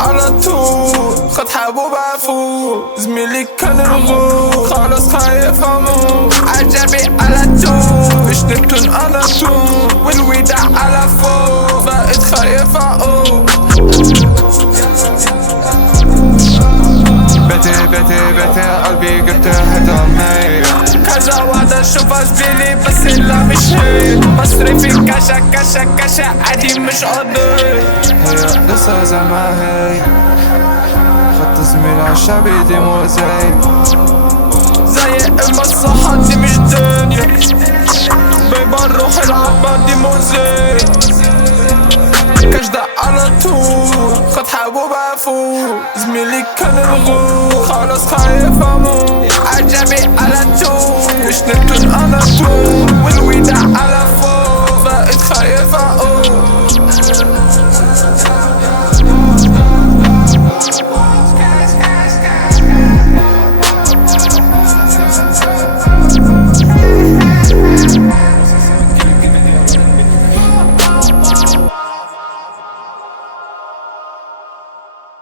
على طول خد حبوب عفو زميلي كان الغول خلاص خايف اموت عجبي على طول مش نبتون على طول والوداع على فوق بقيت خايف اقول بيتي قلبي قلت هدمي كذا وعدة اشوفها زميلي بس لا مش هي مصرفي كاشا عادي مش قضي هي لسه زي ما هي خدت زميلي عالشعبي دي مؤذي زي اما الصحة دي مش دنيا بيبقى نروح العبة دي مؤذي كاش ده على طول خد حبوب عفو زميلي كان الغول خلاص خايف اموت عجبي على طول مش نبتون على طول